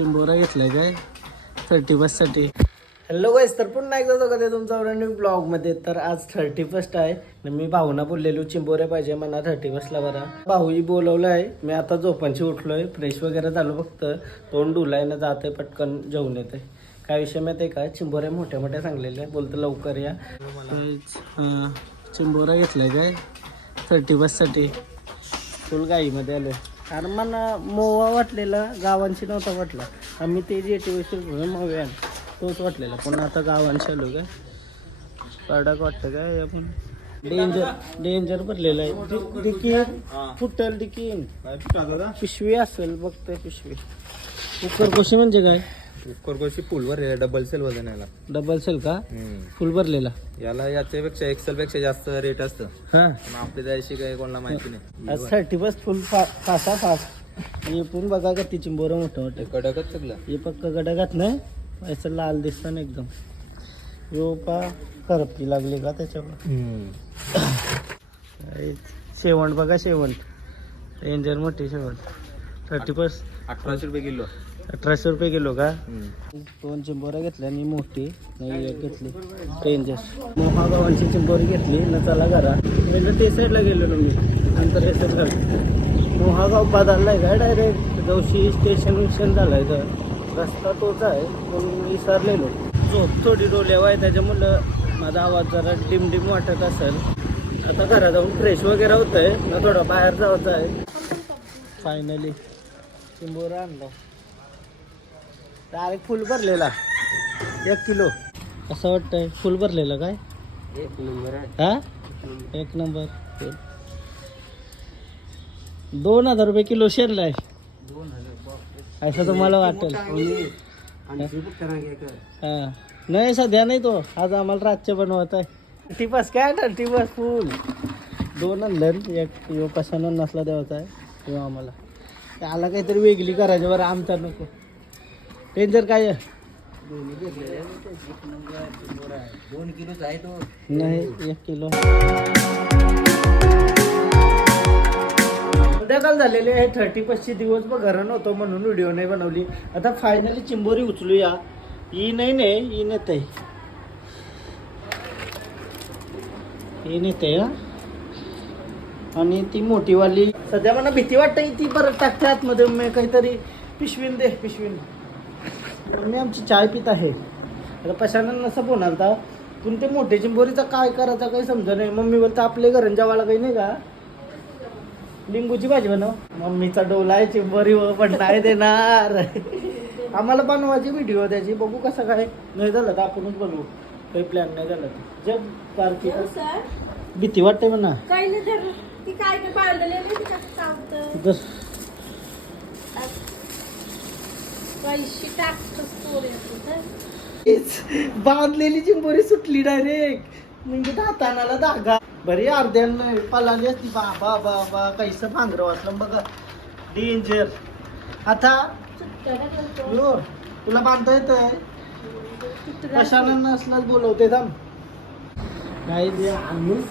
चिंबोरा घेतलाय काय 31साठी. हॅलो गाईस, तर पुन्हा एकदा बघा तुमचा न्यू ब्लॉगमध्ये. तर आज 31 आहे. मी भाऊना बोललेलो चिंबोऱ्या पाहिजे म्हणा 31ला बरा. भाऊही बोलवलं आहे. मी आता झोपांशी उठलोय, फ्रेश वगैरे झालो, फक्त तोंड डुलाय ना जाते पटकन जेवून येते. काय विषय माहिती आहे का, चिंबोऱ्या मोठ्या मोठ्या सांगलेल्या बोलतं लवकर या. चिंबोरा घेतलाय काय 31साठी. फुल गाईमध्ये आलोय. कारण मला मोवा वाटलेला, गावांशी नव्हता वाटला. आम्ही ते जे मोव्या तोच वाटलेला, पण आता गावांशी आलो काय कडक वाटतं काय. आपण डेंजर भरलेलं आहे. डिकीन फुटल, डिकीन पिशवी असेल बघतोय. पिशवी उकरकोशी म्हणजे काय? उकरकोशी फुल भरलेला, डबल सेल वजन याला. डबल सेल का? फुल भरलेला. याला याच्यापेक्षा एक्सेल पेक्षा जास्त रेट असतं. हा, आपल्या द्यायची काही कोणाला माहिती नाही. आज 31 फुल फास्ट. हे पण बघा का ती चिंबोरं मोठं मोठं कडकच सगळं. हे पक्क गडगात नाही, असं लाल दिसतं ना एकदम. यो पा करपी लागली का त्याच्यावर. शेवंट बघा, शेवंट डेंजर मोठी शेवंट. 31 1800 रुपये किलो. 1800 रुपये किलो का? 2 चिंबोऱ्या घेतल्या आणि मोठी नाही एक घेतली डेंजर. मोहागावांची चिंबोरी घेतली न चला घरा. म्हणजे ते साईडला गेलेलो मी, नंतर हे सगळं मोहागाव बदललाय का डायरेक्ट. जवशी स्टेशन झालाय तर रस्ता तोच आहे, पण मी विसरलेलो. झोप थोडी डोल्यावर आहे, त्याच्यामुळं माझा आवाज जरा डिम वाटत असेल. आता घरात जाऊन फ्रेश वगैरे होत आहे ना, थोडं बाहेर जायचं आहे. फायनली चिंबोरा आणला डायरेक्ट फुल भरलेला 1 किलो. असं वाटतंय फुल भरलेलं काय? 1 नंबर आहे. हा, 1 नंबर. 2000 रुपये किलो शेरलाय. असं तुम्हाला वाटेल. हा नाही, सध्या नाही तो. आज आम्हाला रातच्या बनवत आहे. टिपस काय ना, टिपस फुल 2 आणलं. एक यो कशानं नसला देवाचा आहे किंवा आम्हाला त्याला काहीतरी वेगळी करायची बरं. आमचा नको. डेंजर काय आहे? 2 किलोच आहे तो. नाही, 1 किलो. संध्याकाळ झालेले आहे. 31चे दिवस बघ घरा नव्हतो म्हणून व्हिडिओ नाही बनवली. आता फायनली चिंबोरी उचलूया. ही नाही नेते, ही नेते. आणि ती मोठीवाली सध्या मला भीती वाटते. ती परत टाकते आतमध्ये. मी काहीतरी पिशवीन दे, पिशवीन. मी आमची चाय पित आहे. आता पशानं नसं बोलता, पण ते मोठे चिंबोरीचा काय करायचा काही समजा नाही. मम्मी बोलता आपले घरून जेवायला काही नाही का, लिंबूची भाजी बनव. मम्मीचा डोला आहे चिंबोरी पण नाही देणार. आम्हाला बनवायची व्हिडिओ त्याची, बघू कसं काय. नाही झालं तर आपणच बनवू. काही प्लॅन नाही झालं तर जग पार्टी. भीती वाटते म्हणा. बांधलेली चिंबोरी सुटली डायरेक्ट. म्हणजे दातानाला धागा बरी अर्ध्यानं पलाली असती. बाबा बाबा कैसं भांगर वाचलं बघा. डेंजर. आता यो तुला बांधता येतंय? कशानं नसलाच बोलवते थांब. नाही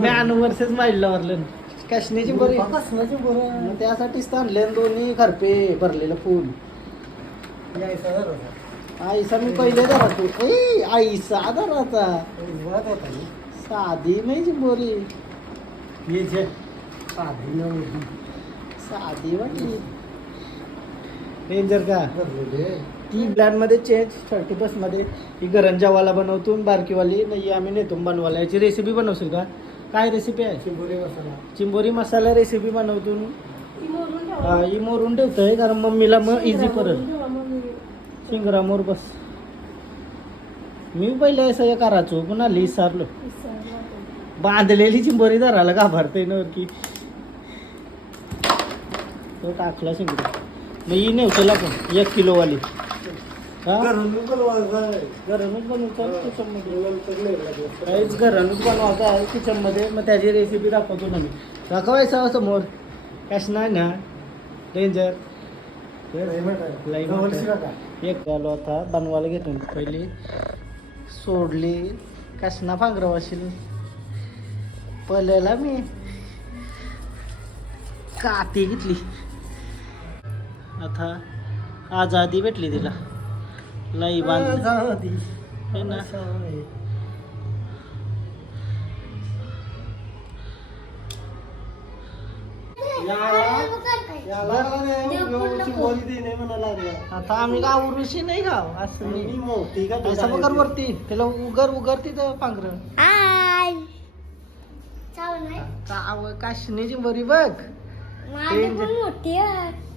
मॅन वर्सेस माइल्ड वरलं कशनीची बरी. त्यासाठीच आणले दोन्ही खरपे भरलेलं फुल. आईसा मी पहिले धरातो. आईसा धराचा साधी नाही चिंबोरी. साधी वाटली. डेंजर का? ती प्लॅन मध्ये चेंज 31 मध्ये ही गरंजावाला बनवतो. बारकीवाली नाही आम्ही नेतो बनवायला. याची रेसिपी बनवशील का? काय रेसिपी आहे? चिंबोरी मसाला रेसिपी बनवतो. ही मोरून ठेवतोय कारण मम्मीला मग इझी परत. शिंगरामोर बस. मी पहिले असं करायचो पण आली विसरलो. बांधलेली चिंबोरी धरायला घाबरते ना की तो टाकला शिंगरा. मग ही नेवतेला पण 1 किलोवाली. घरूनच बनवायचं आहे किचनमध्ये. मग त्याची रेसिपी दाखवतो ना मी. दाखवायचं समोर कॅश नाही ना. डेंजर. एक आलो आता बनवायला घेतो. पहिली सोडली कशना पांघरवाशील. पहिल्याला मी काती घेतली. आता आजादी भेटली तिला लई बांध ना. आता आम्ही गाव ऋषी नाही गाव असं नाही वरती त्याला उगर तिथं पांघरण काशनीची बरी बघ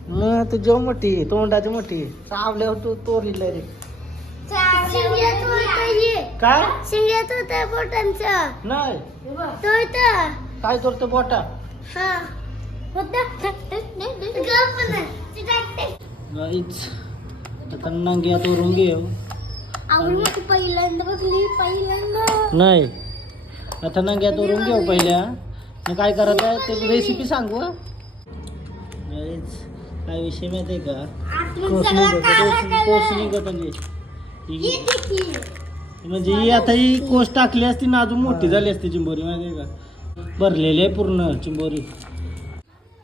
मग तू जो मोठी तोंडाची मोठी चावल्यावर तू तोरली रे काय नाही काय करतो बोटा आता नंग्यात वरून घेऊ नाही आता नंग्यात वरून घेऊ पहिल्या मग काय करायचं आहे ते रेसिपी सांगू काय विषय माहिती आहे का कोस निघत म्हणजे ही आता ही कोस टाकली असती ना अजून मोठी झाली असती चिंबोरी माहिती आहे का भरलेली आहे पूर्ण चिंबोरी.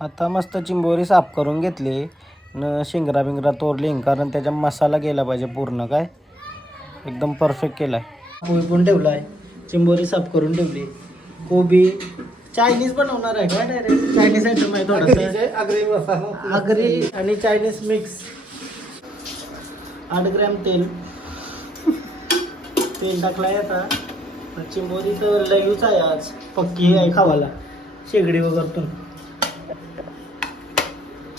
आता मस्त चिंबोरी साफ करून घेतली न शिंगरा बिंगरा तोरली कारण त्याचा मसाला गेला पाहिजे पूर्ण काय एकदम परफेक्ट केलाय. पोळी पण ठेवला आहे चिंबोरी साफ करून ठेवली. कोबी चायनीज बनवणार आहे का डायरेक्ट चायनीज आयटम आहे थोडासा आगरी आणि चायनीज मिक्स. 8 ग्रॅम तेल टाकलाय. आता चिंबोरी तर लयूच आहे आज पक्की आहे खावाला शेगडी वगैरे.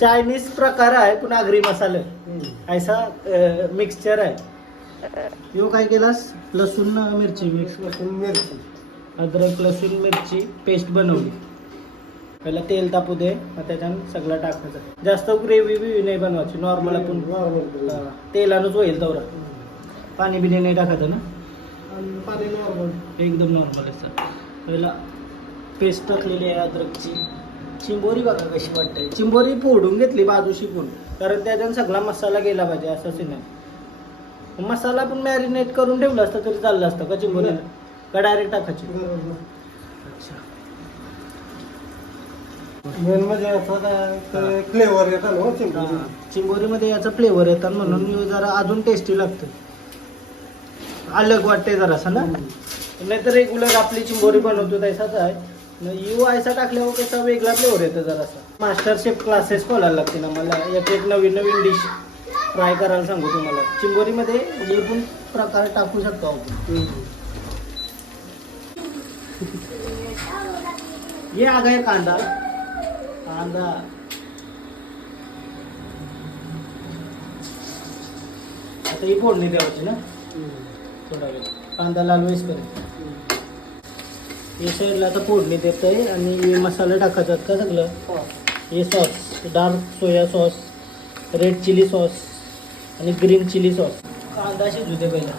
चायनीज प्रकार आहे पण आगरी मसाले ऐसा मिक्सचर आहे. यो काय केलास लसूण मिरची मिरची अद्रक लसूण मिरची पेस्ट बनवली. पहिला तेल तापू दे मग त्याच्यानं सगळं टाकायचं. जास्त ग्रेव्ही बी नाही बनवायची नॉर्मल आपण तेलानंच होईल तेवढा पाणी बिणी नाही टाकायचं ना पाणी नॉर्मल एकदम नॉर्मल असतं. पहिला पेस्ट टाकलेली आहे अद्रकची. चिंबोरी बघा कशी वाटते. चिंबोरी फोडून घेतली बाजू शिकून कारण त्याच्यानं सगळा मसाला गेला पाहिजे असंच नाही. मसाला पण मॅरिनेट करून ठेवला असतं तरी चाललं असतं का चिंबोरीला का डायरेक्ट टाकायची. अच्छा फ्लेवर येतात चिंबोरीमध्ये याचा फ्लेवर येतात म्हणून जरा अजून टेस्टी लागतं अलग वाटते जरासं ना. नाही तर रेग्युलर आपली चिंबोरी बनवतो तसाच आहे. यू ऐसा टाकल्यावर कसा वेगळा फ्लेवर येतो जरासा. मास्टर शेफ क्लासेस खोलायला लागतील आम्हाला. एक नवीन नवीन डिश ट्राय करायला सांगू तुम्हाला. चिंबोरीमध्ये हे पण प्रकार टाकू शकतो आपण. ये आ गया कांदा आता ही फोडणी द्यायची ना थोडा वेळ कांदा लाल वेस करेल. हे साईडला आता फोडणी देत आहे आणि मसाले टाकायचा का सगळं. हे sauce dark soya sauce red chilli sauce आणि ग्रीन चिली सॉस. कांदा शिजू दे पहिला.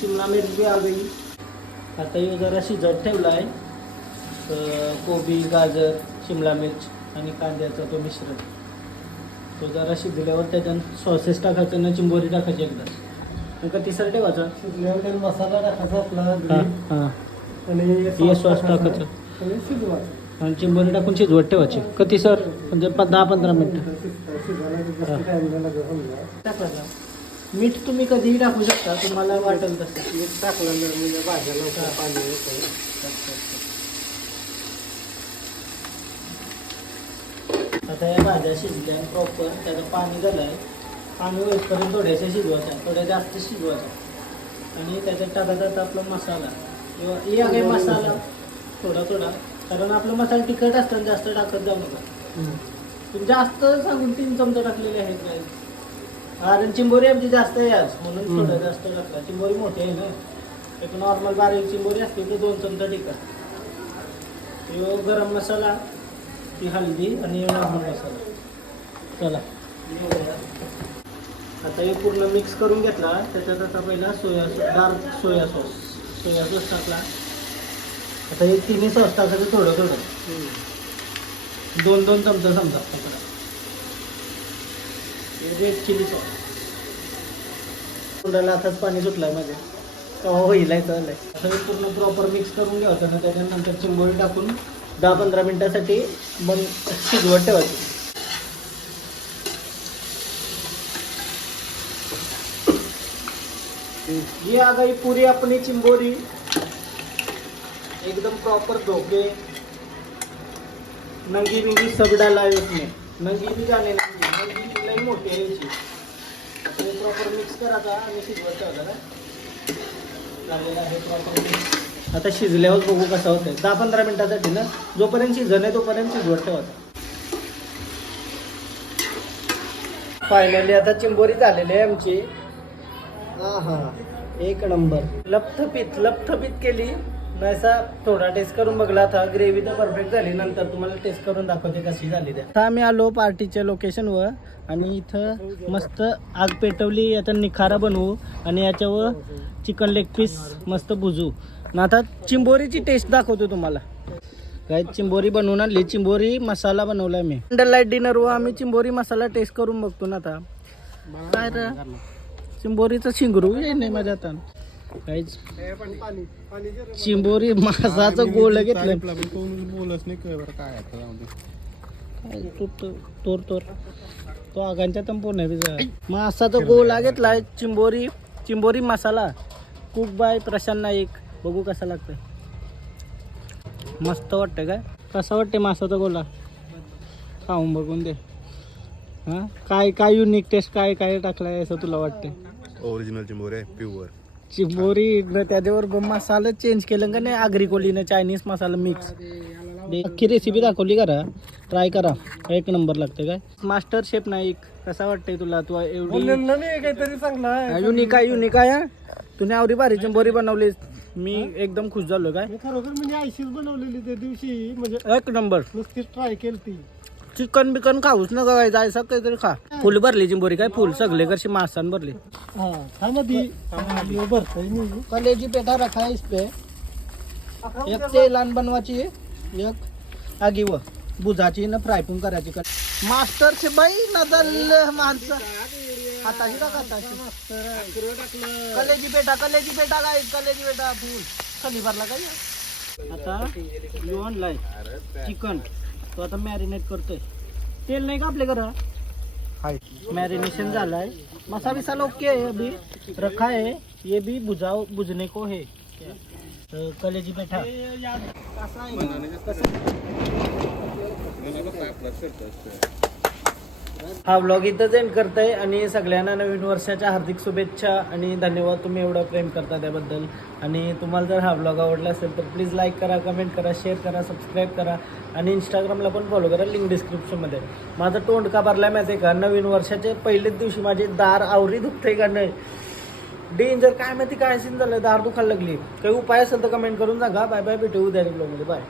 शिमला मिर्च बी आ गई. आता हे जरा शिजत ठेवला आहे कोबी गाजर शिमला मिर्च आणि कांद्याचा तो मिश्रण. तो जरा शिजल्यावर त्याच्यात सॉसेस टाकायचं ना चिंबोरी टाकायची एकदा का तिसरं ठेवायचा. शिजल्यावर मसाला टाकायचा आपला आणि हे सॉस टाकायचं शिजवायचं आणि चिंबोरी टाकून शिजवत ठेवायची कधी सर म्हणजे 10-15 मिनिटं टाकायचं. मीठ तुम्ही कधीही टाकू शकता तुम्हाला वाटेल तसं. मीठ टाकलं म्हणजे भाज्याला पाणी येतं. आता या भाज्या शिजल्या प्रॉपर त्याचं पाणी झालं आहे. पाणी होईपर्यंत थोड्याशा शिजवायच्या थोड्या जास्त शिजवायच्या आणि त्याच्यात टाकायचा आपला मसाला किंवा या काही मसाला थोडा कारण आपला मसाला तिखट असताना जास्त टाकत जाऊ नका. तुम्ही जास्त सांगून 3 चमचे टाकलेले आहेत काय कारण चिंबोरी आमची जास्त आहे आज म्हणून थोडं जास्त टाकला. चिंबोरी मोठी आहे ना एक नॉर्मल बारीक चिंबोरी असते तर 2 चमचा टिका. गरम मसाला ती हळदी आणि नॉर्मल मसाला. चला आता हे पूर्ण मिक्स करून घेतला. त्याच्यात आता पहिला डार्क सोया सॉस टाकला. आता हे 3 सॉस टाकायचं थोडं 2-2 चमचा समजा टाकला. Red chilli sauce. तोंडाला आताच पाणी सुटलाय माझ्या. होईल चाललंय. असं हे पूर्ण प्रॉपर मिक्स करून घ्यायचं ना, त्याच्यानंतर चिंबोरी टाकून 10-15 मिनिटासाठी मग शिजवत ठेवायचं. ये आ गई पूरी अपनी चिंबोरी, एकदम प्रॉपर धोके, नंगी बिंगी सब डाला है उसमें, नंगी भी जाने लगी, नंगी लई मोठी आहे याची. हे प्रॉपर मिक्स करायचा आणि शिजवत ठेवायचा. लागलेला आहे प्रॉपर मिक्स. आता शिजल्यावर बघू कसं होतंय. 10-15 मिनिटासाठी ना, जोपर्यंत शिजन आहे तोपर्यंत शिजवत ठेवायचा. फायनली आता चिंबोरी झालेली आहे आमची. हा एक नंबर. लपथपीत केली. असा थोडा टेस्ट करून बघला था. ग्रेव्ही तर परफेक्ट झाली. नंतर तुम्हाला टेस्ट करून दाखवते कशी झाली ते. आता आम्ही आलो पार्टीच्या लोकेशनवर आणि इथं मस्त आग पेटवली. आता निखारा बनवू आणि याच्यावर चिकन लेग पीस मस्त भुजू. ना आता चिंबोरीची टेस्ट दाखवतो तुम्हाला. काय चिंबोरी बनवून आणली. चिंबोरी मसाला बनवला मी. कॅन्डल लाईट डिनरवर आम्ही चिंबोरी मसाला टेस्ट करून बघतो ना. आता काय रे चिंबोरीचं शिंगरू नाही माझ्या आता. काहीच चिंबोरी मासाचं गोळ घेतलं. तोर तो आगांच्या तंपो नाही. मासाचा गोळा घेतलाय. चिंबोरी मसाला कुक बाय प्रशांत नाईक. बघू कसा लागतंय. मस्त वाटतंय. काय कसा वाटतंय मासाचा गोळा. खाऊन बघून दे. हा काय युनिक टेस्ट काय टाकलाय असं तुला वाटतंय. ओरिजिनल चिंबोरी आहे प्युअर चिंबोरी त्याच्यावर मसाला चेंज केलं का नाही. आगरी कोलीनं चायनीज मसाला मिक्स. अख्खी रेसिपी दाखवली करा. ट्राय करा. एक नंबर लागते. काय मास्टर शेफ नाईक कसा वाटतंय तुला. तू एवढी काहीतरी चांगला युनिक आहे. तुने आवरी भारी चिंबोरी बनवली. मी एकदम खुश झालो. काय खरोखर म्हणजे आयशीच बनवलेली त्या दिवशी. म्हणजे एक नंबर. नुसतीच ट्राय केली ती. चिकन बिकन खाऊच नका. काय जायचं काहीतरी खा. फुल भरली चिंबोरी. काय फुल सगळे कशी मासान भरली. भरतय मी. कलेजी पेठा रखा है इस पे. एक तेलान बनवायची. एक आगीवर बुजाची न फ्राय पण करायची. मास्टर से बाई नदल माणसं हाताची का कलेजी पेठा काय कलेजी पेठा फुल खाली भरला काय. आता यो आणलाय चिकन. तो आता मॅरिनेट करतोय. तेल नाही का आपल्या घरात. मैरिनेशन झालाय. मसाला विसाला ओके है. अभी रखा है. ये भी बुझने को है. तो कलेजी पेठा हा व्लॉग इथंच एंड करतोय. आणि सगळ्यांना नवीन वर्षाच्या हार्दिक शुभेच्छा आणि धन्यवाद. तुम्ही एवढं प्रेम करता त्याबद्दल. आणि तुम्हाला जर हा व्लॉग आवडला असेल तर प्लीज लाईक करा, कमेंट करा, शेअर करा, सबस्क्राईब करा आणि इंस्टाग्रामला पण फॉलो करा. लिंक डिस्क्रिप्शनमध्ये. माझं तोंड का भरलाय माहिती आहे का. नवीन वर्षाच्या पहिल्याच दिवशी माझे दार आवरी दुखते का नाही. डेंजर काय माहिती काय सीन झालं. दार दुखायला लागली. काही उपाय असेल तर कमेंट करून सांगा. Bye bye. भेटू उद्या ब्लॉगमध्ये. बाय.